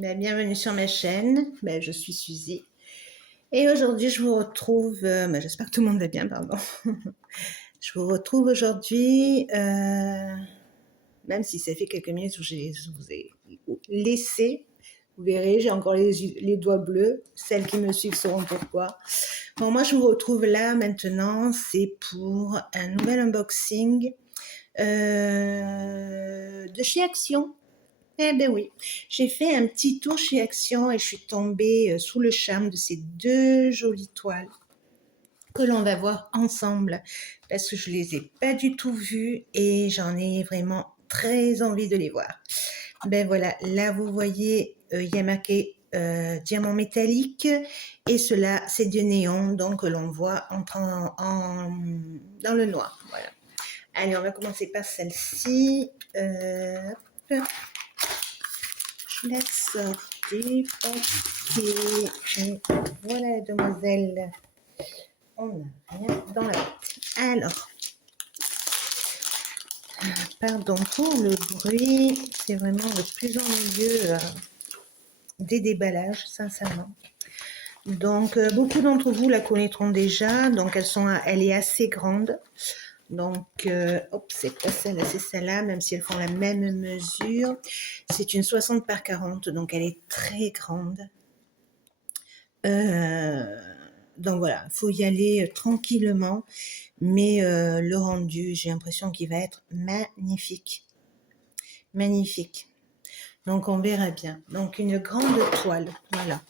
Bienvenue sur ma chaîne, je suis Suzy et aujourd'hui je vous retrouve, j'espère que tout le monde va bien, pardon. Je vous retrouve aujourd'hui, même si ça fait quelques minutes où je vous ai laissé, vous verrez, j'ai encore les doigts bleus, celles qui me suivent sauront pourquoi. Bon, moi je vous retrouve là maintenant, c'est pour un nouvel unboxing de chez Action. Eh ben oui, j'ai fait un petit tour chez Action et je suis tombée sous le charme de ces deux jolies toiles que l'on va voir ensemble parce que je les ai pas du tout vues et j'en ai vraiment très envie de les voir. Ben voilà, là vous voyez, il y a marqué diamant métallique et cela c'est du néon, donc l'on voit dans le noir. Voilà. Allez, on va commencer par celle-ci. Je la sors du papier. Voilà, demoiselle. On n'a rien dans la boîte. Alors, pardon pour le bruit. C'est vraiment le plus ennuyeux des déballages, sincèrement. Donc, beaucoup d'entre vous la connaîtront déjà. Donc, elle est assez grande. Donc, c'est pas celle-là, c'est celle-là, même si elles font la même mesure. C'est une 60 par 40, donc elle est très grande. Donc voilà, il faut y aller tranquillement, mais le rendu, j'ai l'impression qu'il va être magnifique. Magnifique. Donc on verra bien. Donc une grande toile, voilà.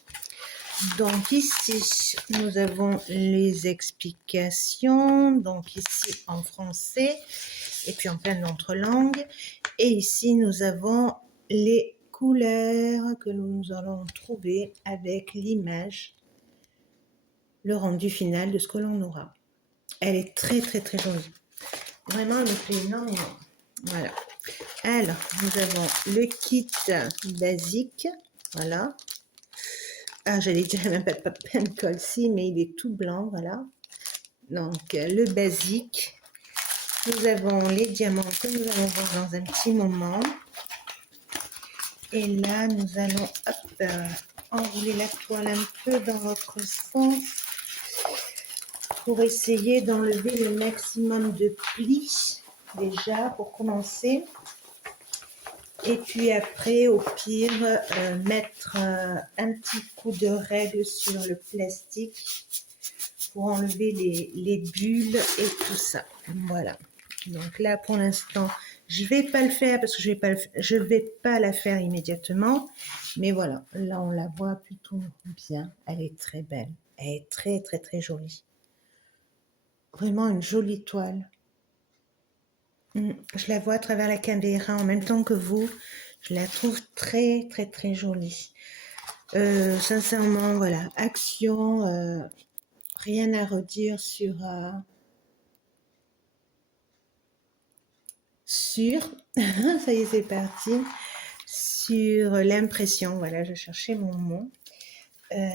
Donc ici, nous avons les explications, donc ici en français, et puis en plein d'autres langues. Et ici, nous avons les couleurs que nous allons trouver avec l'image, le rendu final de ce que l'on aura. Elle est très très très jolie. Vraiment, elle me plaît énormément. Voilà. Alors, nous avons le kit basique. Voilà. Ah, j'allais dire même pas de pen colle si, mais il est tout blanc, voilà. Donc, le basique. Nous avons les diamants que nous allons voir dans un petit moment. Et là, nous allons enrouler la toile un peu dans votre sens pour essayer d'enlever le maximum de plis déjà pour commencer. Et puis après, au pire, mettre un petit coup de règle sur le plastique pour enlever les bulles et tout ça. Voilà. Donc là, pour l'instant, je vais pas le faire parce que je vais pas la faire immédiatement. Mais voilà, là, on la voit plutôt bien. Elle est très belle. Elle est très, très, très jolie. Vraiment une jolie toile. Je la vois à travers la caméra en même temps que vous. Je la trouve très, très, très jolie. Sincèrement, voilà. Action, rien à redire sur... ça y est, c'est parti. Sur l'impression, voilà, je cherchais mon mot. J'ai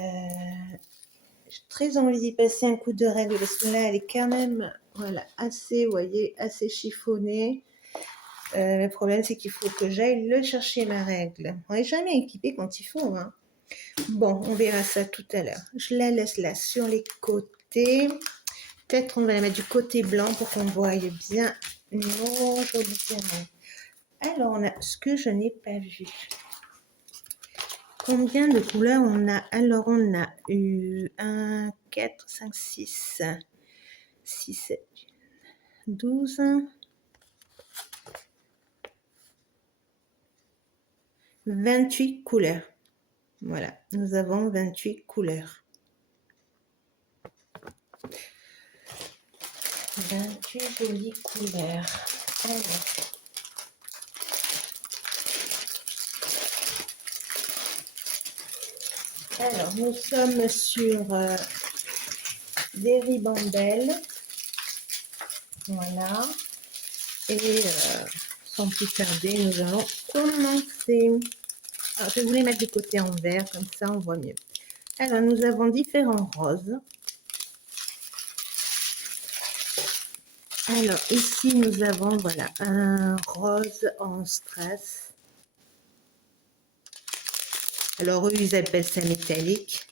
très envie d'y passer un coup de règle parce que là, elle est quand même, voilà, assez, vous voyez, assez chiffonnée. Le problème, c'est qu'il faut que j'aille le chercher, ma règle. On n'est jamais équipé quand il faut, hein. Bon, on verra ça tout à l'heure. Je la laisse là sur les côtés. Peut-être on va la mettre du côté blanc pour qu'on voie bien nos jolis diamants. Alors, on a ce que je n'ai pas vu. Combien de couleurs on a? Alors, on a eu 1, 4, 5, 6, 6, 7, 12, 28 couleurs. Voilà, nous avons 28 couleurs. 28 jolies couleurs. Alors, nous sommes sur des ribambelles. Voilà. Et sans plus tarder, nous allons commencer. Alors, je vais vous les mettre du côté en vert, comme ça on voit mieux. Alors, nous avons différents roses. Alors, ici, nous avons, voilà, un rose en strass. Alors, eux, ils appellent ça métallique.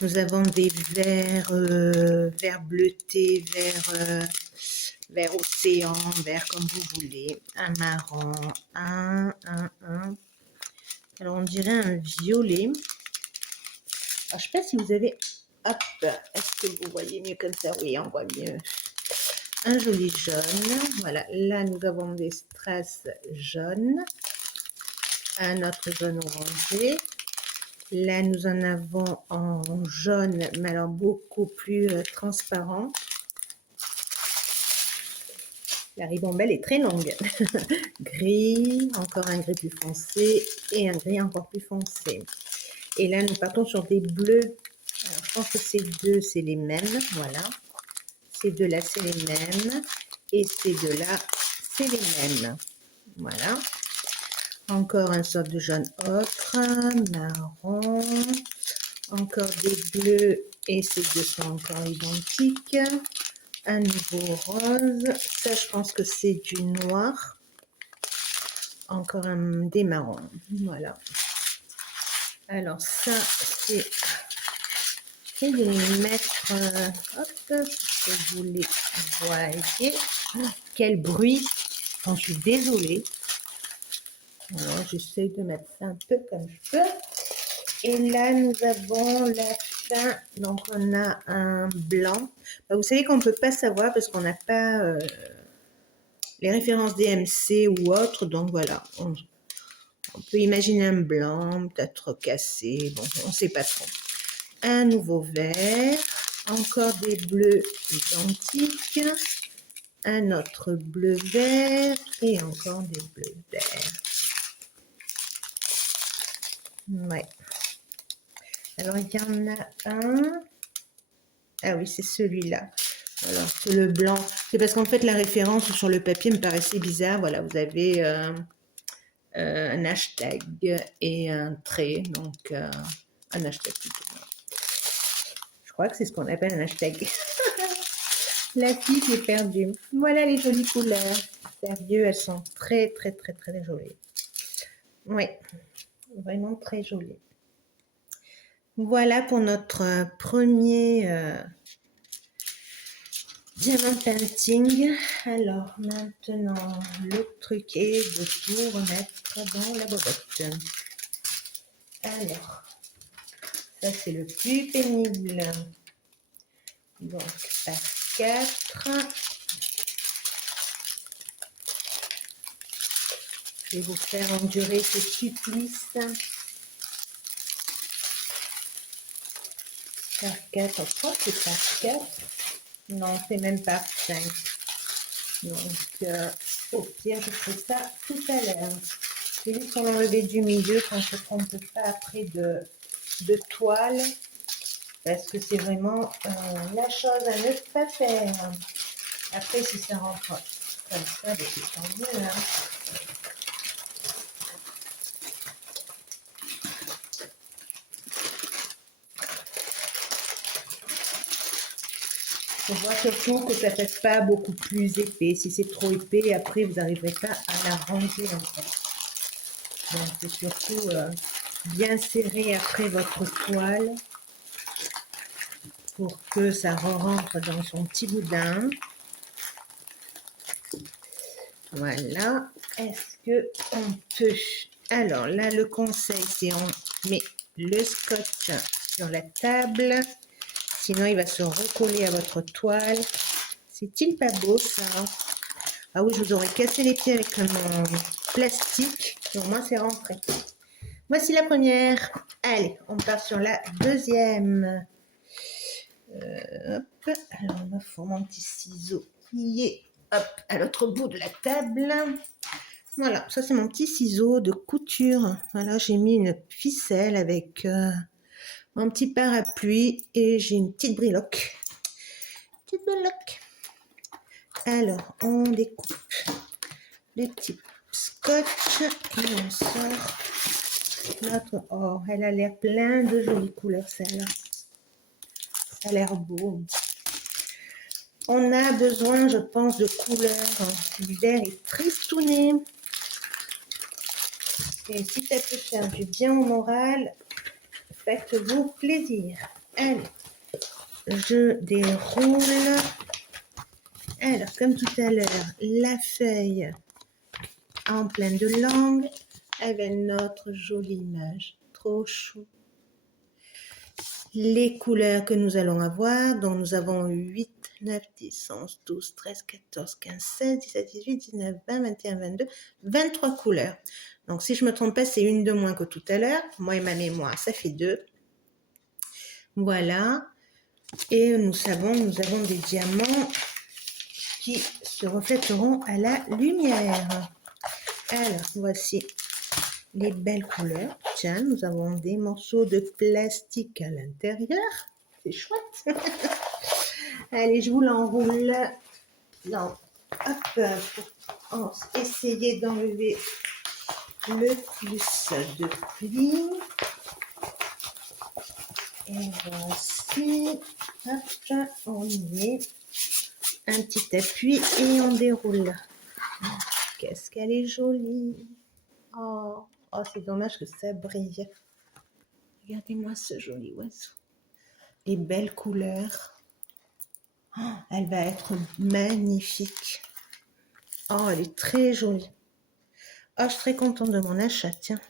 Nous avons des verts, verts bleutés, vert océan, vert comme vous voulez. Un marron, un. Alors, on dirait un violet. Alors, je ne sais pas si vous avez... Hop, est-ce que vous voyez mieux comme ça? Oui, on voit mieux. Un joli jaune. Voilà, là, nous avons des strass jaunes. Un autre jaune orangé. Là, nous en avons en jaune, mais alors beaucoup plus transparent. La ribambelle est très longue. Gris, encore un gris plus foncé et un gris encore plus foncé. Et là, nous partons sur des bleus. Alors, je pense que ces deux, c'est les mêmes. Voilà. Ces deux-là, c'est les mêmes. Et ces deux-là, c'est les mêmes. Voilà. Encore un sorte de jaune ocre, marron. Encore des bleus et ces deux sont encore identiques. Un nouveau rose. Ça, je pense que c'est du noir. Encore des marrons. Voilà. Alors ça, c'est... J'essaie de les mettre... hop, si vous les voyez. Oh, quel bruit. J'en suis désolée. Alors, j'essaie de mettre ça un peu comme je peux. Et là, nous avons la fin. Donc, on a un blanc. Vous savez qu'on ne peut pas savoir parce qu'on n'a pas les références DMC ou autres. Donc, voilà. On peut imaginer un blanc, peut-être cassé. Bon, on ne sait pas trop. Un nouveau vert. Encore des bleus identiques. Un autre bleu vert. Et encore des bleus verts. Ouais. Alors, il y en a un. Ah oui, c'est celui-là. Alors, c'est le blanc. C'est parce qu'en fait, la référence sur le papier me paraissait bizarre. Voilà, vous avez un hashtag et un trait. Donc, un hashtag plutôt. Je crois que c'est ce qu'on appelle un hashtag. La fille qui est perdue. Voilà les jolies couleurs. Sérieux, elles sont très, très, très, très jolies. Oui, vraiment très jolies. Voilà pour notre premier diamant painting. Alors maintenant, le truc est de tout remettre dans la bobotte. Alors, ça c'est le plus pénible. Donc par 4. Je vais vous faire endurer ce supplice. Par 4, je crois que c'est par 4. Non, c'est même par 5. Donc, au pire, je ferai ça tout à l'heure. C'est juste qu'on l'enlever du milieu, qu'on ne se trompe pas après de toile. Parce que c'est vraiment la chose à ne pas faire. Après, si ça rentre comme ça, c'est tant mieux. Hein. On voit surtout que ça ne fait pas beaucoup plus épais. Si c'est trop épais, après, vous n'arriverez pas à la ranger en fait. Donc, c'est surtout bien serrer après votre toile pour que ça rentre dans son petit boudin. Voilà. Est-ce que on peut... Alors là, le conseil, c'est on met le scotch sur la table. Sinon, il va se recoller à votre toile. C'est-il pas beau, ça? Ah oui, je vous aurais cassé les pieds avec mon plastique. Au moins, c'est rentré. Voici la première. Allez, on part sur la deuxième. Hop. Alors, il me faut mon petit ciseau qui est hop, à l'autre bout de la table. Voilà, ça c'est mon petit ciseau de couture. Voilà, j'ai mis une ficelle avec mon petit parapluie et j'ai une petite breloque. Petite breloque. Alors, on découpe les petits scotch et on sort notre... Oh, elle a l'air plein de jolies couleurs, celle-là. Ça a l'air beau. On a besoin, je pense, de couleurs. L'hiver est tristouné. Et si ça peut faire du bien au moral, faites-vous plaisir. Allez, je déroule. Alors, comme tout à l'heure, la feuille en pleine de langue avec notre jolie image. Trop chou. Les couleurs que nous allons avoir, donc nous avons 8, 9, 10, 11, 12, 13, 14, 15, 16, 17, 18, 19, 20, 21, 22, 23 couleurs. Donc si je ne me trompe pas, c'est une de moins que tout à l'heure. Moi et ma mémoire, ça fait 2. Voilà. Et nous avons des diamants qui se reflèteront à la lumière. Alors, voici les belles couleurs. Tiens, nous avons des morceaux de plastique à l'intérieur. C'est chouette. Allez, je vous l'enroule. Non, hop, pour essayer d'enlever le plus de plis. Et voici, hop, on y met un petit appui et on déroule. Qu'est-ce qu'elle est jolie. Oh, c'est dommage que ça brille. Regardez-moi ce joli oiseau. Les belles couleurs. Oh, elle va être magnifique. Oh, elle est très jolie. Oh, je suis très contente de mon achat, tiens.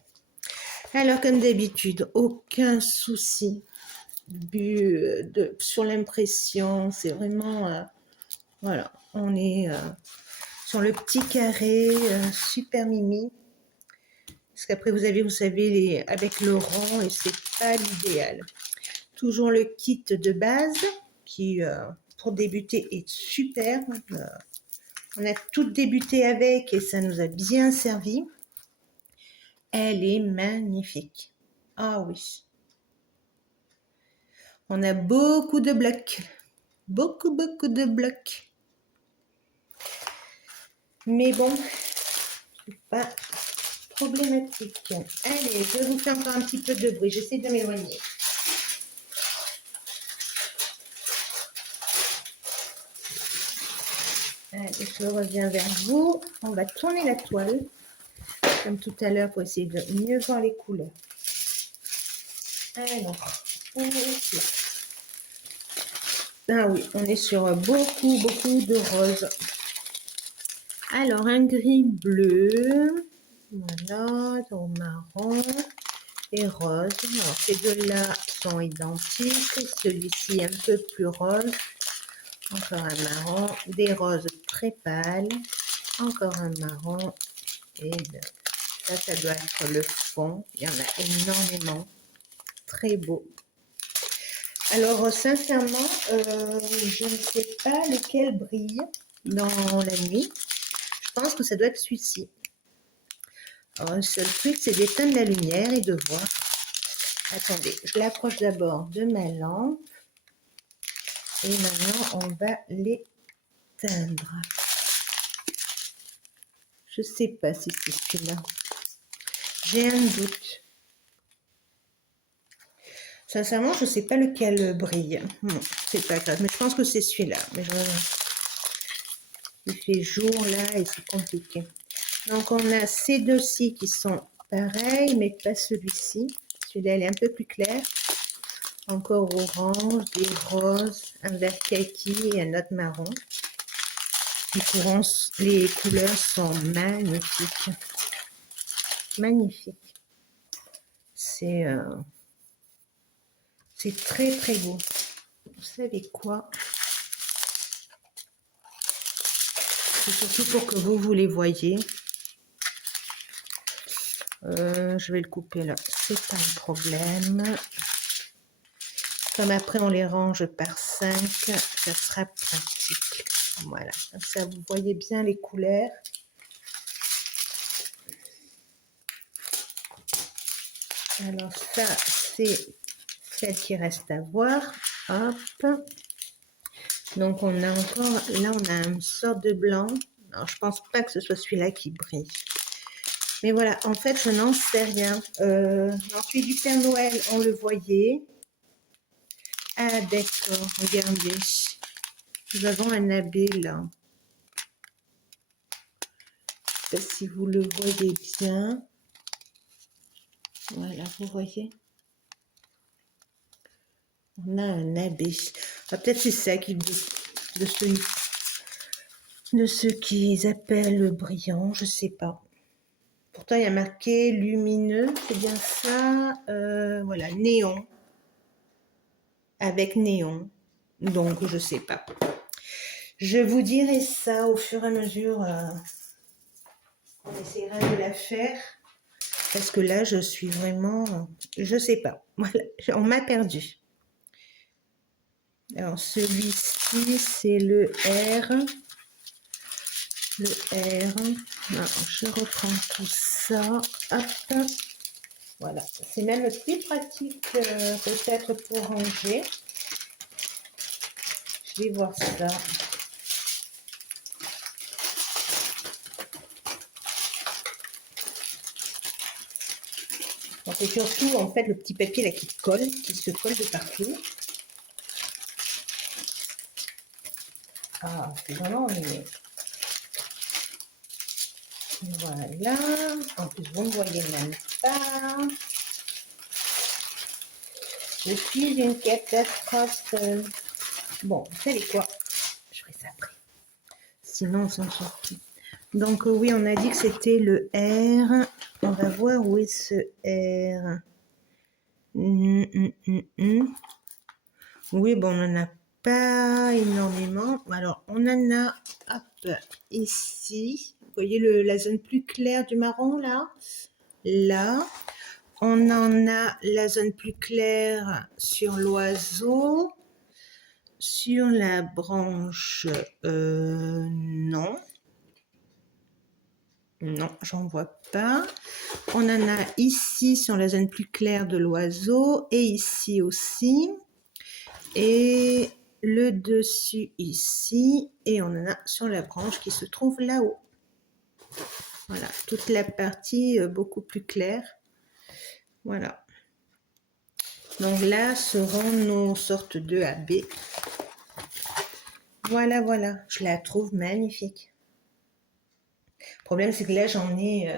Alors, comme d'habitude, aucun souci sur l'impression. C'est vraiment... voilà, on est sur le petit carré, super mimi. Parce qu'après, vous savez, avec le rond, et c'est pas l'idéal. Toujours le kit de base, qui, pour débuter, est super. On a tout débuté avec et ça nous a bien servi. Elle est magnifique. Ah oui. On a beaucoup de blocs. Beaucoup de blocs. Mais bon, c'est pas problématique. Allez, je vous fais encore un petit peu de bruit. J'essaie de m'éloigner. Allez, je reviens vers vous. On va tourner la toile, comme tout à l'heure, pour essayer de mieux voir les couleurs. Alors, on est là. Ah oui, on est sur beaucoup de roses. Alors, un gris bleu, voilà, au marron et rose. Alors, ces deux-là sont identiques. Celui-ci un peu plus rose. Encore un marron, des roses très pâles. Encore un marron. Et ça doit être le fond. Il y en a énormément. Très beau. Alors, sincèrement, je ne sais pas lequel brille dans la nuit. Je pense que ça doit être celui-ci. Alors, le seul truc, c'est d'éteindre la lumière et de voir. Attendez, je l'approche d'abord de ma lampe. Et maintenant, on va l'éteindre. Je ne sais pas si c'est celui-là. J'ai un doute. Sincèrement, je ne sais pas lequel brille. C'est pas grave, mais je pense que c'est celui-là. Mais il fait jour là et c'est compliqué. Donc, on a ces deux-ci qui sont pareils, mais pas celui-ci. Celui-là, elle est un peu plus claire. Encore orange, des roses, un vert kaki et un autre marron. Les couleurs sont magnifiques. Magnifiques. C'est très beau. Vous savez quoi? C'est surtout pour que vous les voyez. Je vais le couper là. C'est pas un problème. Comme après on les range par 5, ça sera pratique. Voilà, comme ça vous voyez bien les couleurs. Alors ça, c'est celle qui reste à voir. Hop. Donc on a encore, là on a une sorte de blanc. Alors je pense pas que ce soit celui-là qui brille. Mais voilà, en fait je n'en sais rien. Dans celui du Père Noël, on le voyait. Ah d'accord, regardez. Nous avons un abbé là. Je ne sais pas si vous le voyez bien. Voilà, vous voyez. On a un abbé. Ah, peut-être c'est ça qui de ceux qu'ils appellent brillant, je sais pas. Pourtant, il y a marqué lumineux, c'est bien ça. Voilà, néon. Avec néon. Donc, je sais pas. Je vous dirai ça au fur et à mesure. On essaiera de la faire. Parce que là, je suis vraiment... Je sais pas. Voilà, on m'a perdu. Alors, celui-ci, c'est le R. Le R. Alors, je reprends tout ça. Hop. Voilà. C'est même le plus pratique peut-être pour ranger. Je vais voir ça. C'est surtout en fait le petit papier là qui colle, qui se colle de partout. Ah, c'est vraiment ennuyeux. Voilà. En plus, vous ne voyez même pas. Je suis une catastrophe. Bon, vous savez quoi? Je ferai ça après. Sinon, on s'en sort plus. Donc, oui, on a dit que c'était le R. On va voir où est ce R. Oui, bon, on n'en a pas énormément. Alors, on en a, hop, ici. Vous voyez la zone plus claire du marron, là? Là. On en a la zone plus claire sur l'oiseau. Sur la branche, non. Non, j'en vois pas. On en a ici sur la zone plus claire de l'oiseau et ici aussi. Et le dessus ici. Et on en a sur la branche qui se trouve là-haut. Voilà, toute la partie beaucoup plus claire. Voilà. Donc là seront nos sortes de AB. Voilà, voilà. Je la trouve magnifique. Le problème, c'est que là, j'en ai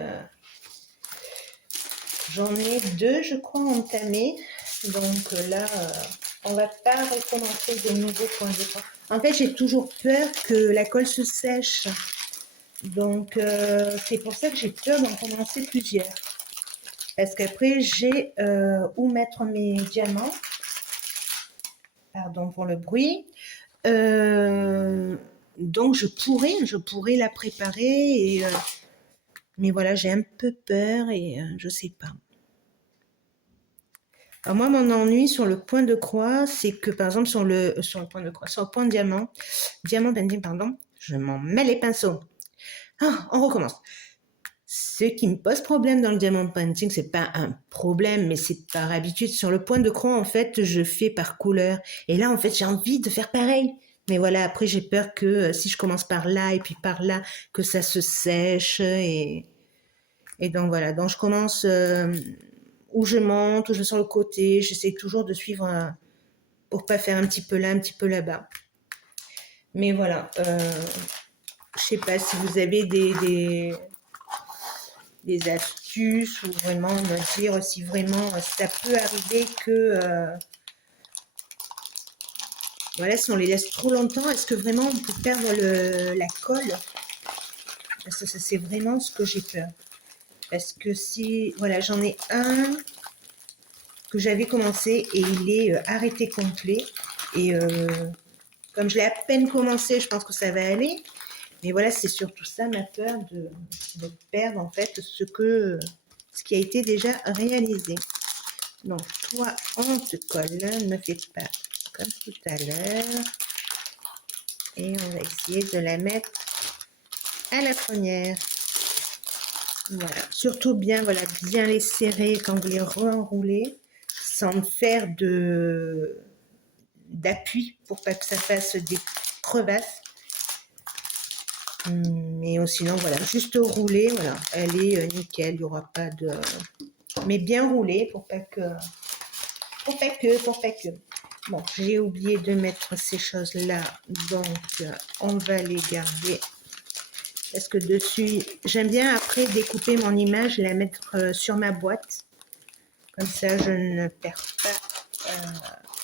deux, je crois, entamés. Donc là, on va pas recommencer de nouveaux points de croix. En fait, j'ai toujours peur que la colle se sèche. Donc, c'est pour ça que j'ai peur d'en commencer plusieurs. Parce qu'après, j'ai où mettre mes diamants. Pardon pour le bruit. Donc, je pourrais la préparer. Mais voilà, j'ai un peu peur et je sais pas. Alors moi, mon ennui sur le point de croix, c'est que par exemple sur le point de croix, sur le point de diamant painting, pardon, je m'en mets les pinceaux. Ah, on recommence. Ce qui me pose problème dans le diamant painting, c'est pas un problème, mais c'est par habitude. Sur le point de croix, en fait, je fais par couleur. Et là, en fait, j'ai envie de faire pareil. Mais voilà, après, j'ai peur que si je commence par là et puis par là, que ça se sèche. Et donc voilà, donc je commence où je monte, où je vais sur le côté. J'essaie toujours de suivre pour pas faire un petit peu là, un petit peu là-bas. Mais voilà, je sais pas si vous avez des astuces ou vraiment me dire si vraiment ça peut arriver que voilà, si on les laisse trop longtemps, est-ce que vraiment on peut perdre la colle? Parce que ça, c'est vraiment ce que j'ai peur. Parce que si, voilà, j'en ai un que j'avais commencé et il est arrêté complet. Et comme je l'ai à peine commencé, je pense que ça va aller. Mais voilà, c'est surtout ça ma peur de perdre en fait ce qui a été déjà réalisé. Donc toi, on te colle, ne fais pas comme tout à l'heure. Et on va essayer de la mettre à la première. Voilà, surtout bien, voilà, bien les serrer quand vous les re-enroulez, sans faire d'appui pour pas que ça fasse des crevasses. Mais sinon, voilà, juste rouler, voilà, elle est nickel, il n'y aura pas de... Mais bien roulé pour pas que... Bon, j'ai oublié de mettre ces choses-là, donc on va les garder. Parce que dessus, j'aime bien après découper mon image et la mettre sur ma boîte. Comme ça, je ne perds pas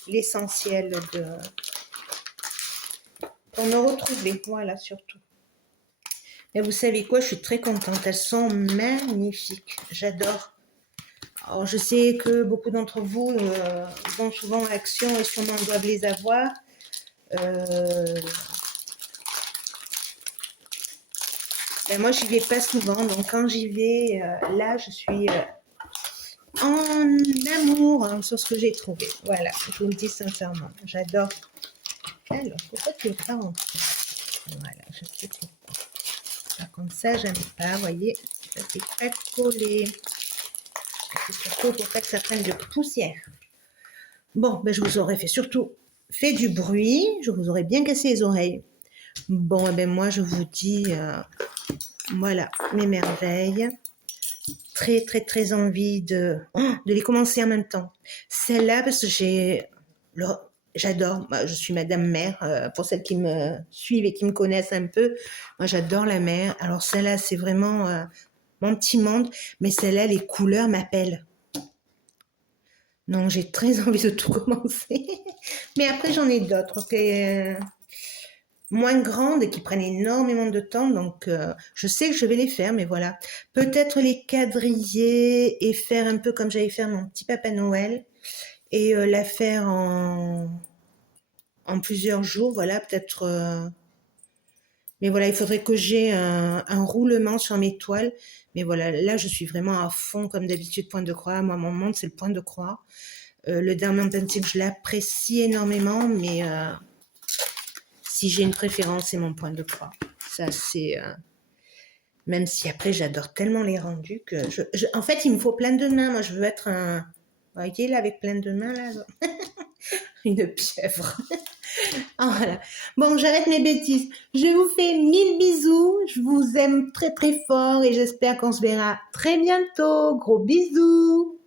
l'essentiel pour me retrouver. Voilà, surtout. Et vous savez quoi, je suis très contente. Elles sont magnifiques. J'adore. Alors, je sais que beaucoup d'entre vous vont souvent à Action et sûrement doivent les avoir. Ben moi, j'y vais pas souvent. Donc, quand j'y vais, là, je suis en amour hein, sur ce que j'ai trouvé. Voilà, je vous le dis sincèrement. J'adore. Alors, pourquoi tu veux pas rentrer? Voilà, je sais pourquoi. Par contre, ça, j'aime pas. Vous voyez, ça fait pas coller. C'est surtout pour pas que ça prenne de poussière. Bon, ben, je vous aurais fait du bruit. Je vous aurais bien cassé les oreilles. Bon, ben moi, je vous dis, voilà, mes merveilles. Très, très, très envie de les commencer en même temps. Celle-là, parce que j'adore, je suis Madame Mère, pour celles qui me suivent et qui me connaissent un peu, moi j'adore la mer. Alors celle-là, c'est vraiment mon petit monde, mais celle-là, les couleurs m'appellent. Donc j'ai très envie de tout commencer. Mais après, j'en ai d'autres, moins grandes et qui prennent énormément de temps, donc je sais que je vais les faire, mais voilà. Peut-être les quadriller et faire un peu comme j'allais faire mon petit Papa Noël et la faire en plusieurs jours, voilà, peut-être. Mais voilà, il faudrait que j'ai un roulement sur mes toiles. Mais voilà, là, je suis vraiment à fond, comme d'habitude, point de croix. Moi, mon monde, c'est le point de croix. Le Diamond Pencil, je l'apprécie énormément, mais si j'ai une préférence, c'est mon point de croix. Ça, c'est... même si après, j'adore tellement les rendus que... en fait, il me faut plein de mains. Moi, je veux être un... Vous voyez, là, avec plein de mains, là. Une pieuvre. Voilà. Bon, j'arrête mes bêtises. Je vous fais 1000 bisous. Je vous aime très, très fort et j'espère qu'on se verra très bientôt. Gros bisous.